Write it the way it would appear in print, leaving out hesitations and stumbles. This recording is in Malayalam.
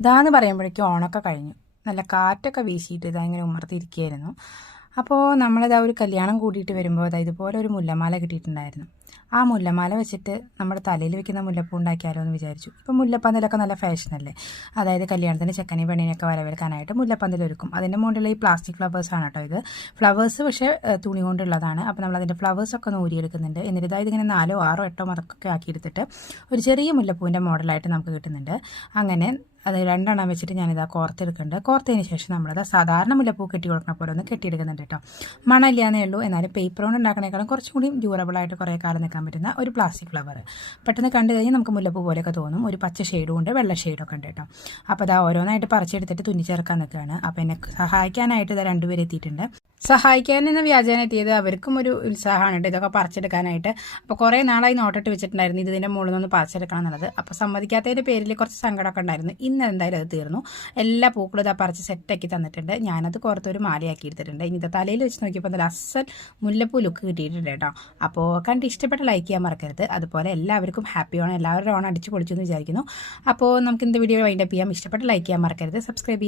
ഇതാന്ന് പറയുമ്പോഴേക്കും ഓണമൊക്കെ കഴിഞ്ഞു. നല്ല കാറ്റൊക്കെ വീശിയിട്ട് ഇതാ ഇങ്ങനെ ഉമ്മർത്തിരിക്കുകയായിരുന്നു. അപ്പോൾ നമ്മളിതാ ഒരു കല്യാണം കൂടിയിട്ട് വരുമ്പോൾ അതായത് ഇതുപോലെ ഒരു മുല്ലമാല കിട്ടിയിട്ടുണ്ടായിരുന്നു. ആ മുല്ലമാല വെച്ചിട്ട് നമ്മുടെ തലയിൽ വെക്കുന്ന മുല്ലപ്പൂ ഉണ്ടാക്കിയാലോ എന്ന് വിചാരിച്ചു. ഇപ്പം മുല്ലപ്പന്തലൊക്കെ നല്ല ഫാഷനല്ലേ. അതായത് കല്യാണത്തിന് ചെക്കനെയും പെണ്ണിനെയൊക്കെ വരവേൽക്കാനായിട്ട് മുല്ലപ്പന്തൽ ഒരുക്കും. അതിൻ്റെ മുകളിലുള്ള ഈ പ്ലാസ്റ്റിക് ഫ്ലവേഴ്സാണ് കേട്ടോ ഇത്. ഫ്ലവേഴ്സ് പക്ഷേ തുണി കൊണ്ടുള്ളതാണ്. അപ്പോൾ നമ്മളതിൻ്റെ ഫ്ലവേഴ്സൊക്കെ ഒന്ന് ഊരിയെടുക്കുന്നുണ്ട്. എന്നിട്ട് ഇതായത് ഇങ്ങനെ 4, 6, 8 മടക്കൊക്കെ ആക്കിയെടുത്തിട്ട് ഒരു ചെറിയ മുല്ലപ്പൂവിൻ്റെ മോഡലായിട്ട് നമുക്ക് കിട്ടുന്നുണ്ട്. അങ്ങനെ അത് 2 വെച്ചിട്ട് ഞാനിതാ കോർത്തെടുക്കുന്നുണ്ട്. കോർത്തതിന് ശേഷം നമ്മളത് സാധാരണ മുല്ലപ്പൂ കെട്ടി കൊടുക്കുന്ന പോലെ ഒന്ന് കെട്ടിയെടുക്കുന്നുണ്ട് കേട്ടോ. മണമില്ലാന്നേ ഉള്ളൂ. എന്നാലും പേപ്പർ കൊണ്ട് ഉണ്ടാക്കണേക്കാളും കുറച്ചും കൂടി ഡ്യൂറബിളായിട്ട് കുറേ കാലം നിൽക്കാൻ പറ്റുന്ന ഒരു പ്ലാസ്റ്റിക് ഫ്ലവർ. പെട്ടെന്ന് കണ്ടു കഴിഞ്ഞാൽ നമുക്ക് മുല്ലപ്പൂ പോലെയൊക്കെ തോന്നും. ഒരു പച്ച ഷെയ്ഡും ഉണ്ട്, വെള്ള ഷെയ്ഡൊക്കെ ഉണ്ട് കേട്ടോ. അപ്പോൾ അതാ ഓരോന്നായിട്ട് പറിച്ചെടുത്തിട്ട് തുന്നിച്ചേർക്കാൻ നിൽക്കുകയാണ്. അപ്പോൾ എന്നെ സഹായിക്കാനായിട്ട് ഇതാ 2 പേര് എത്തിയിട്ടുണ്ട്. സഹായിക്കാൻ എന്ന വ്യാജേന എത്തിയത് അവർക്കും ഒരു ഉത്സാഹമാണ് കേട്ടോ ഇതൊക്കെ പറിച്ചെടുക്കാനായിട്ട്. അപ്പോൾ കുറേ നാളായി നോട്ടിട്ട് വെച്ചിട്ടുണ്ടായിരുന്നു ഇതിൻ്റെ മുകളിൽ നിന്ന് പറിച്ചെടുക്കണം എന്നുള്ളത്. അപ്പോൾ സമ്മതിക്കാത്തതിൻ്റെ പേരിൽ കുറച്ച് സങ്കടമൊക്കെ ഉണ്ടായിരുന്നു. ഇന്ന് എന്തായാലും അത് തീർന്നു. എല്ലാ പൂക്കളും ഇതാ പറിച്ച് സെറ്റാക്കി തന്നിട്ടുണ്ട്. ഞാനത് കുറത്തൊരു മാലയാക്കി എടുത്തിട്ടുണ്ട്. ഇനി ഇത് തലയിൽ വെച്ച് നോക്കിയപ്പോൾ നല്ല അസൽ മുല്ലപ്പൂ ലുക്ക് കിട്ടിയിട്ടുണ്ട് കേട്ടോ. അപ്പോൾ കണ്ട് ഇഷ്ടപ്പെട്ട ലൈക്ക് ചെയ്യാൻ മറക്കരുത്. അതുപോലെ എല്ലാവർക്കും ഹാപ്പി ഓണം, എല്ലാവരുടെ ഓണം അടിച്ചു പൊളിച്ചു എന്ന് വിചാരിക്കുന്നു. അപ്പോൾ നമുക്ക് ഇന്നത്തെ വീഡിയോ വൈൻഡപ്പ് ചെയ്യാം. ഇഷ്ടപ്പെട്ട ലൈക്ക് ചെയ്യാൻ മറക്കരുത്, സബ്സ്ക്രൈബ് ചെയ്യാം.